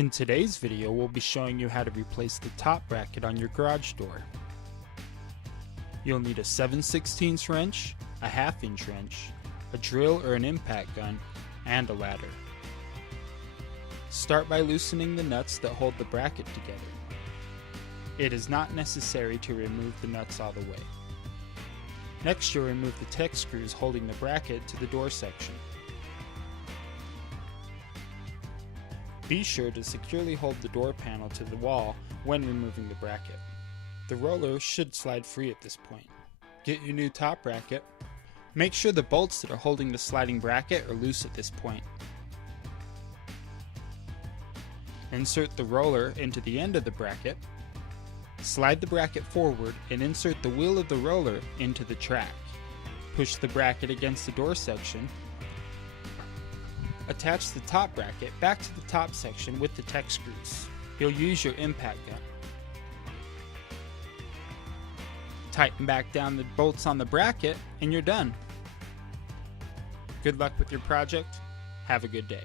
In today's video, we'll be showing you how to replace the top bracket on your garage door. You'll need a 7/16 wrench, a 1/2" wrench, a drill or an impact gun, and a ladder. Start by loosening the nuts that hold the bracket together. It is not necessary to remove the nuts all the way. Next, you'll remove the Tek screws holding the bracket to the door section. Be sure to securely hold the door panel to the wall when removing the bracket. The roller should slide free at this point. Get your new top bracket. Make sure the bolts that are holding the sliding bracket are loose at this point. Insert the roller into the end of the bracket. Slide the bracket forward and insert the wheel of the roller into the track. Push the bracket against the door section. Attach the top bracket back to the top section with the Tek screws. You'll use your impact gun. Tighten back down the bolts on the bracket and you're done. Good luck with your project. Have a good day.